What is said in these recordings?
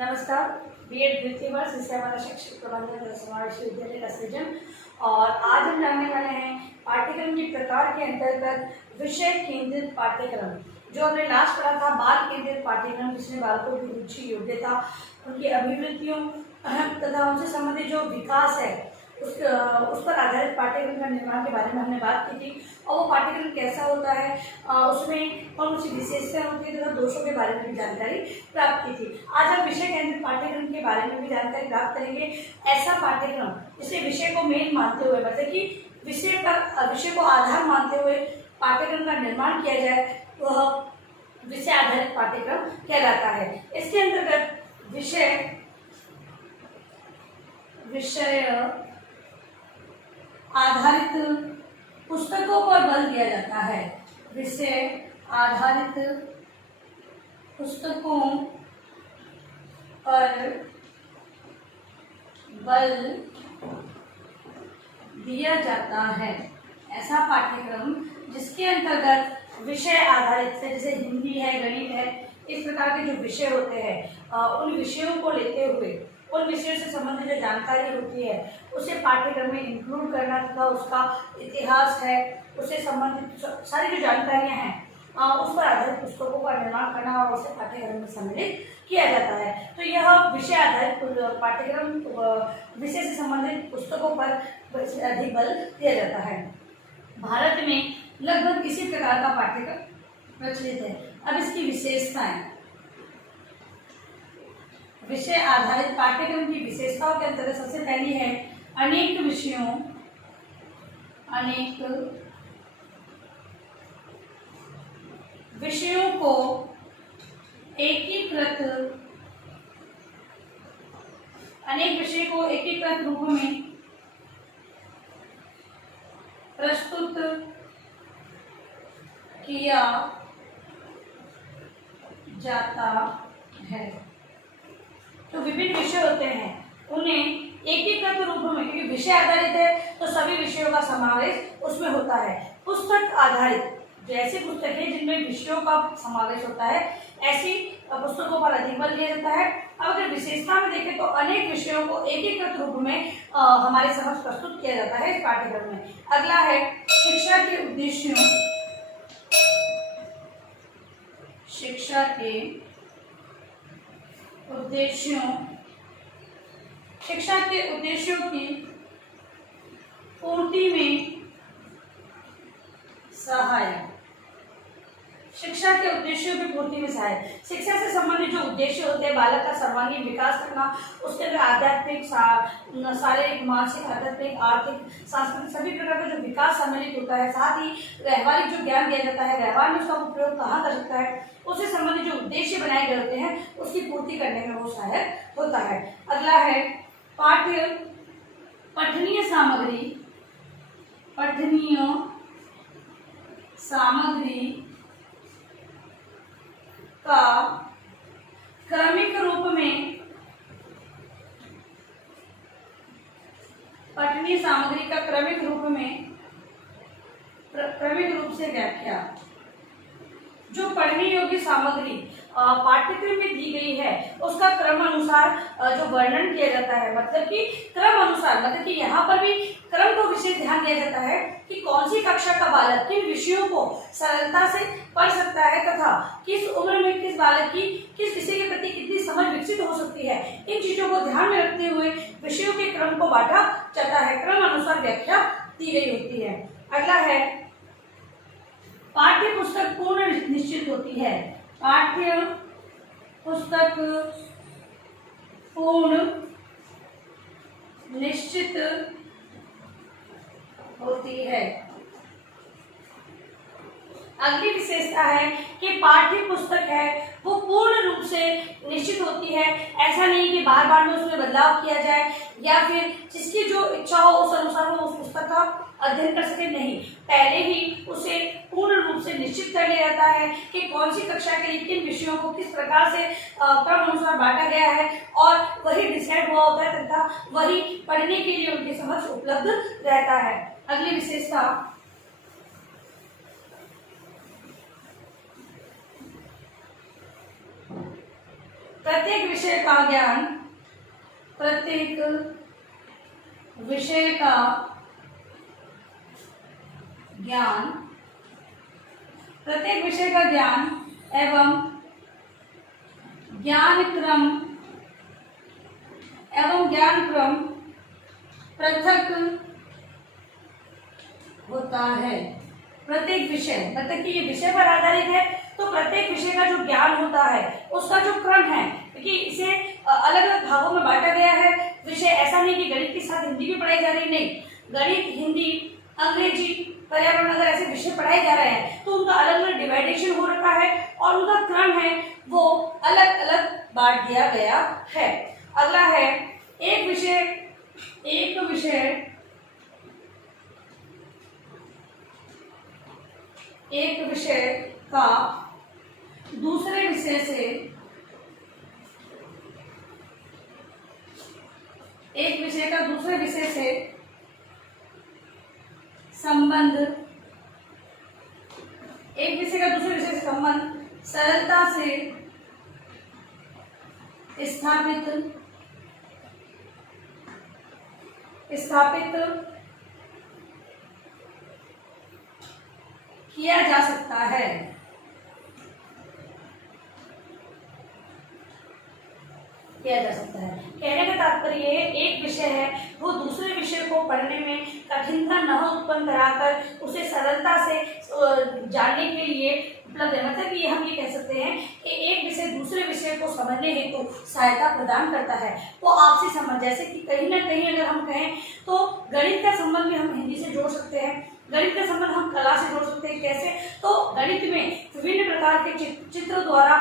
नमस्कार। बीएड द्वितीय वर्ष विषय हमारा शैक्षिक प्रबंधन रसवाड़ विश्वविद्यालय का सृजन। और आज हम जानने वाले हैं पाठ्यक्रम के प्रकार के अंतर्गत विषय केंद्रित पाठ्यक्रम। जो हमने लास्ट पढ़ा था बाल केंद्रित पाठ्यक्रम, जिसमें बालकों की रुचि, योग्यता, उनकी अभिवृत्तियों तथा उनसे संबंधित जो विकास है उस पर आधारित पाठ्यक्रम का निर्माण के बारे में हमने बात की थी। और वो पाठ्यक्रम कैसा होता है, उसमें कौन सी विशेषताएं होती है तथा दोषों के बारे में भी जानकारी प्राप्त की थी। आज हम विषय केंद्रित पाठ्यक्रम के बारे में भी जानकारी प्राप्त करेंगे। ऐसा पाठ्यक्रम जिससे विषय को मेन मानते हुए, मतलब कि विषय को आधार मानते हुए पाठ्यक्रम का निर्माण किया जाए, वह विषय आधारित पाठ्यक्रम कहलाता है। इसके अंतर्गत विषय आधारित पुस्तकों पर बल दिया जाता है। विषय आधारित पुस्तकों पर बल दिया जाता है। ऐसा पाठ्यक्रम जिसके अंतर्गत विषय आधारित से, जैसे हिंदी है, गणित है, इस प्रकार के जो विषय होते हैं उन विषयों को लेते हुए उन विषयों से संबंधित जो जानकारी होती है उसे पाठ्यक्रम में इंक्लूड करना तथा उसका इतिहास है, उससे संबंधित सारी जो जानकारियां हैं उस पर आधारित पुस्तकों का निर्माण करना और उसे पाठ्यक्रम में सम्मिलित किया जाता है। तो यह विषय आधारित पाठ्यक्रम विषय से संबंधित पुस्तकों पर अधिक बल दिया जाता है। भारत में लगभग इसी प्रकार का पाठ्यक्रम प्रचलित है। अब इसकी विशेषताएं, विषय आधारित पाठ्यक्रम की विशेषताओं के अंतर्गत सबसे पहली है अनेक विषयों को एकीकृत रूप में प्रस्तुत किया जाता है। तो विभिन्न विषय होते हैं, उन्हें एकीकृत रूप में, क्योंकि विषय आधारित है तो सभी विषयों का समावेश उसमें होता है। पुस्तक आधारित, जैसी पुस्तकें जिनमें विषयों का समावेश होता है, ऐसी पुस्तकों पर अधिक बल दिया जाता है। अब अगर विशेषता में देखें तो अनेक विषयों को एकीकृत रूप में हमारे समक्ष प्रस्तुत किया जाता है इस पाठ्यक्रम में। अगला है शिक्षा के उद्देश्यों की पूर्ति में सहायक। शिक्षा के उद्देश्यों की पूर्ति में सहायक। शिक्षा से संबंधित जो उद्देश्य होते हैं, बालक का सर्वांगीण विकास करना, उसके अंदर आध्यात्मिक, शारीरिक, मानसिक, आध्यात्मिक, आर्थिक, सांस्कृतिक सभी प्रकार का जो विकास सम्मिलित होता है, साथ ही व्यवहारिक जो ज्ञान दिया जाता है, व्यवहार में उसका उपयोग कहाँ कर सकता है, उससे संबंधित जो उद्देश्य बनाए गए होते हैं उसकी पूर्ति करने में वो सहायक होता है। अगला है पठनीय सामग्री का क्रमिक रूप में, पठनीय सामग्री का क्रमिक रूप से व्याख्या। जो पढ़ने योग्य सामग्री पाठ्यक्रम में दी गई है उसका क्रम अनुसार जो वर्णन किया जाता है, मतलब कि क्रम अनुसार, मतलब कि यहाँ पर भी क्रम को विशेष ध्यान दिया जाता है कि कौन सी कक्षा का बालक किन विषयों को सरलता से पढ़ सकता है तथा किस उम्र में किस बालक की किस विषय के प्रति कितनी समझ विकसित हो सकती है। इन चीजों को ध्यान में रखते हुए विषयों के क्रम को बांटा जाता है, क्रम अनुसार व्याख्या दी गई होती है। अगला है पाठ्य पुस्तक पूर्ण निश्चित होती है। पाठ्य पुस्तक पूर्ण निश्चित होती है। अगली विशेषता है कि पाठ्य पुस्तक है वो पूर्ण रूप से निश्चित होती है। ऐसा नहीं कि बार बार में उसमें बदलाव किया जाए या फिर जिसकी जो इच्छा हो उस अनुसार वो उस पुस्तक का अध्ययन कर सके, नहीं, पहले ही उसे पूर्ण रूप से निश्चित कर लिया जाता है कि कौन सी कक्षा के लिए किन विषयों को किस प्रकार से क्रम अनुसार बांटा गया है और वही डिसाइड हुआ होता है तथा वही पढ़ने के लिए उनके समक्ष उपलब्ध रहता है। अगली विशेषता प्रत्येक विषय का ज्ञान, प्रत्येक विषय का ज्ञान, प्रत्येक विषय का ज्ञान एवं ज्ञान क्रम पृथक होता है। प्रत्येक विषय मतलब कि ये विषय पर आधारित है, तो प्रत्येक विषय का जो ज्ञान होता है उसका जो क्रम है, क्योंकि इसे अलग अलग भागों में बांटा गया है। विषय ऐसा नहीं कि गणित के साथ हिंदी भी पढ़ाई जा रही, नहीं, गणित, हिंदी, अंग्रेजी, पर्यावरण अगर ऐसे विषय पढ़ाए जा रहे हैं तो उनका अलग अलग डिवाइडेशन हो रखा है और उनका क्रम है वो अलग अलग बांट दिया गया है। अगला है एक विषय का दूसरे विषय से, एक विषय का दूसरे विषय से संबंध, एक विषय का दूसरे विषय से संबंध सरलता से स्थापित किया जा सकता है। कहने का तात्पर्य ये एक विषय है वो दूसरे विषय को पढ़ने में कठिनता न उत्पन्न कराकर उसे सरलता से जानने के लिए उपलब्ध है। मतलब कि हम ये कह सकते हैं कि एक विषय दूसरे विषय को समझने हेतु सहायता प्रदान करता है। वो आपसी समझ, जैसे कि कहीं ना कहीं अगर हम कहें तो गणित का संबंध भी हम हिंदी से जोड़ सकते हैं, गणित का संबंध हम कला से जोड़ सकते हैं। कैसे? तो गणित में विभिन्न प्रकार के चित्र द्वारा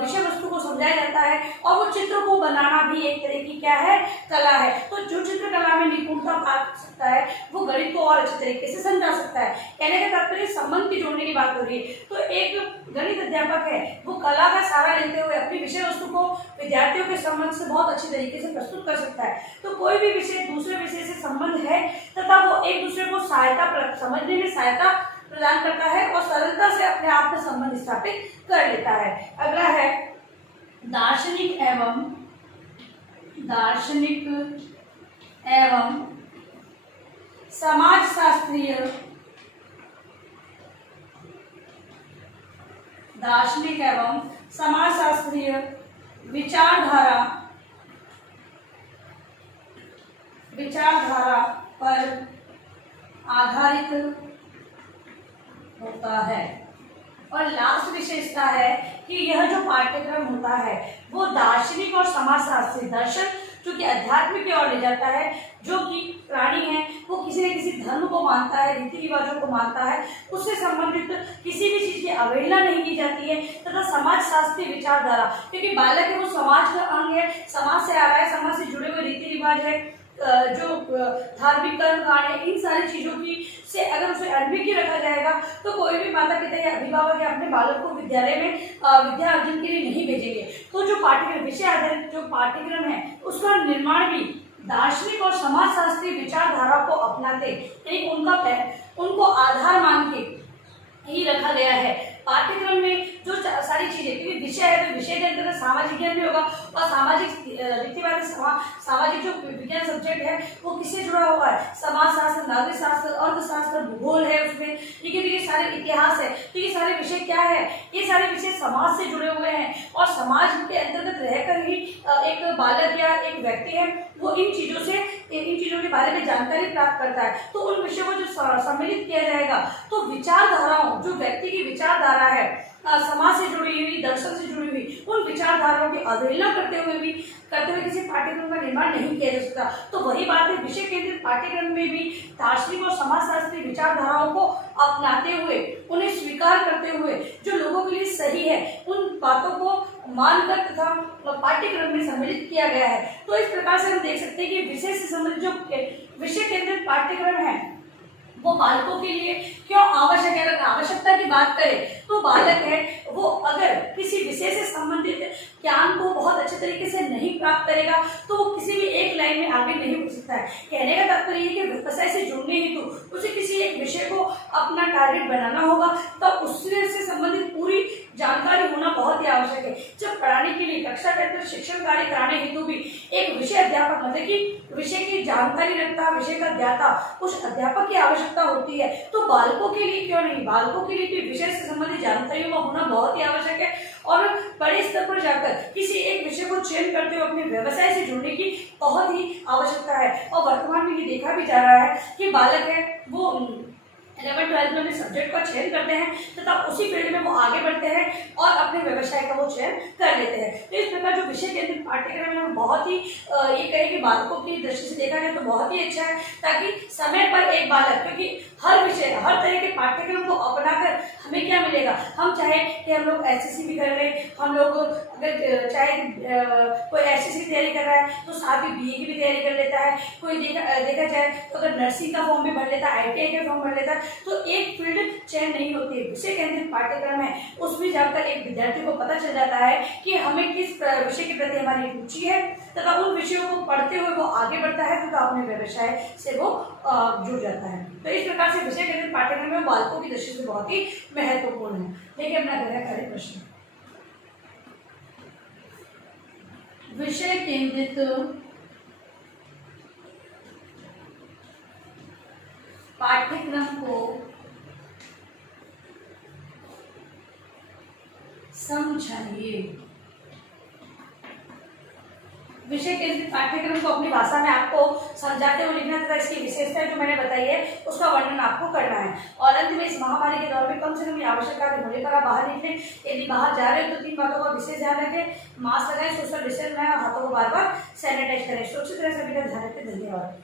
विषय वस्तु को समझाया जाता है और वो चित्र को बनाना भी एक तरह की क्या है, कला है। तो जो चित्रकला में निपुणता पा सकता है वो गणित को और अच्छे तरीके से समझा सकता है। कहने का तात्पर्य संबंध की जोड़ने की बात हो रही है। तो एक गणित अध्यापक है वो कला का सहारा लेते हुए अपनी विषय वस्तु को विद्यार्थियों के संबंध से बहुत अच्छी तरीके से प्रस्तुत कर सकता है। तो कोई भी विषय दूसरे विषय से संबंध है तथा वो एक दूसरे को समझने में सहायता प्रदान करता है और सरलता से अपने आप में संबंध स्थापित कर लेता है। अगला है दार्शनिक एवं समाजशास्त्रीय, दार्शनिक एवं समाजशास्त्रीय विचारधारा पर आधारित होता है। और लास्ट विशेषता है कि यह जो पाठ्यक्रम होता है वो दार्शनिक और समाजशास्त्री, दर्शन जो कि अध्यात्म की ओर ले जाता है, जो कि प्राणी है वो किसी न किसी धर्म को मानता है, रीति रिवाजों को मानता है, उससे संबंधित किसी भी चीज की अवहेलना नहीं की जाती है। तथा समाजशास्त्री विचारधारा, क्योंकि बालक है वो समाज का अंग है, समाज से आ रहा है, समाज से जुड़े हुए रीति रिवाज है, जो धार्मिक कर्मकांड है, इन सारी चीजों की से अगर उसे अनभिज्ञ रखा जाएगा तो कोई भी माता पिता या अभिभावक या अपने बालक को विद्यालय में विद्या अर्जन के लिए नहीं भेजेंगे। तो जो पाठ्यक्रम, विषय आधारित जो पाठ्यक्रम है उसका निर्माण भी दार्शनिक और समाजशास्त्री विचारधारा को अपनाते, यानी उनको आधार मान के ही रखा गया है। पाठ्यक्रम में जो सारी चीजें, क्योंकि विषय है तो विषय के अंतर्गत सामाजिक ज्ञान भी होगा और सामाजिक रीतिवादी सामाजिक जो विज्ञान सब्जेक्ट है वो किससे जुड़ा हुआ है, समाजशास्त्र, नागरिक शास्त्र, अर्थशास्त्र, भूगोल है उसमें, ठीक है। तो ये सारे इतिहास है, तो ये सारे विषय क्या है, ये सारे विषय समाज से जुड़े हुए हैं और समाज के अंतर्गत रहकर ही एक बालक या एक व्यक्ति है वो इन चीजों के बारे में जानकारी प्राप्त करता है। तो उन विषयों को जो सम्मिलित किया जाएगा तो विचारधाराओं, जो व्यक्ति की विचारधारा है समाज से जुड़ी हुई, दर्शन से जुड़ी हुई, उन विचारधाराओं की अवहेलना करते हुए किसी पाठ्यक्रम का निर्माण नहीं किया जा सकता। तो वही बात है, विषय केंद्रित पाठ्यक्रम में भी दार्शनिक और समाजशास्त्री विचारधाराओं को अपनाते हुए, उन्हें स्वीकार करते हुए, जो लोगों के लिए सही है उन बातों को मानकर तथा पाठ्यक्रम में सम्मिलित किया गया है। तो इस प्रकार से हम देख सकते हैं कि विषय से संबंधित जो विषय केंद्रित पाठ्यक्रम है वो बालकों के लिए क्यों आवश्यक है। अगर आवश्यकता की बात करें तो बालक है वो अगर किसी विषय से संबंधित ज्ञान को बहुत अच्छे तरीके से नहीं प्राप्त करेगा तो वो किसी भी एक लाइन में आगे नहीं बढ़ सकता है। कहने का तात्पर्य ये कि व्यवसाय से जुड़ने हेतु उसे किसी एक विषय को अपना टारगेट बनाना होगा, तो उससे संबंधित पूरी जानकारी होना बहुत ही आवश्यक है। जब पढ़ाने के लिए कक्षा के अंदर शिक्षण कार्य कराने हेतु भी एक विषय अध्यापक मतलब कि विषय की जानकारी रखता, विषय का ज्ञाता उस अध्यापक की आवश्यकता होती है, तो बालकों के लिए क्यों नहीं, बालकों के लिए भी विषय से संबंधित जानकारियों का होना बहुत ही आवश्यक है। और बड़े स्तर पर जाकर किसी एक विषय को चयन करते हुए अपने व्यवसाय से जुड़ने की बहुत ही आवश्यकता है। और वर्तमान में ये देखा भी जा रहा है कि बालक है वो 11th-12th में अपने सब्जेक्ट का चयन करते हैं तथा उसी फील्ड में वो आगे बढ़ते हैं और अपने व्यवसाय का वो चयन कर लेते हैं। तो इस प्रकार जो विषय केंद्रित पाठ्यक्रम है वो बहुत ही ये कहें कि बालकों की दृष्टि से देखा जाए तो बहुत ही अच्छा है, ताकि समय पर एक बालक, क्योंकि हर विषय हर तरह के पाठ्यक्रम को अपनाकर हमें क्या मिलेगा, हम चाहे कि हम लोग एसएससी भी कर रहे हैं, हम लोग अगर चाहे कोई एसएससी की तैयारी कर रहा है तो साथ ही बीए की भी तैयारी कर लेता है, कोई देखा जाए तो अगर नर्सिंग का फॉर्म भी भर लेता है, आईटीआई का फॉर्म भर लेता है, तो एक फील्ड चयन नहीं होती है। विषय केंद्रित पाठ्यक्रम है, उसमें जाकर एक विद्यार्थी को पता चल जाता है कि हमें किस विषय के प्रति हमारी रुचि है तथा उन विषयों को पढ़ते हुए वो आगे बढ़ता है तथा अपने व्यवसाय से वो जुड़ जाता है। तो इस प्रकार से विषय केंद्रित पाठ्यक्रम में बालकों की दृष्टि से बहुत ही महत्वपूर्ण है। देखिए अपना अगला प्रश्न, विषय केंद्रित पाठ्यक्रम को समझाइए। विषय केंद्रित पाठ्यक्रम को अपनी भाषा में आपको समझाते हुए लिखना तथा इसकी विशेषताएं जो मैंने बताई है उसका वर्णन आपको करना है। और अंत में इस महामारी के दौर में कम से कम ये आवश्यक कार्य होने पर आप बाहर निकलें। यदि बाहर जा रहे हो तो 3 बातों का विशेष ध्यान रखें, मास्क लगाएं, सोशल डिस्टेंस बनाएं, हाथों को बार बार सैनिटाइज करें। सुरक्षित रहे, सभी का ध्यान रखें। धन्यवाद।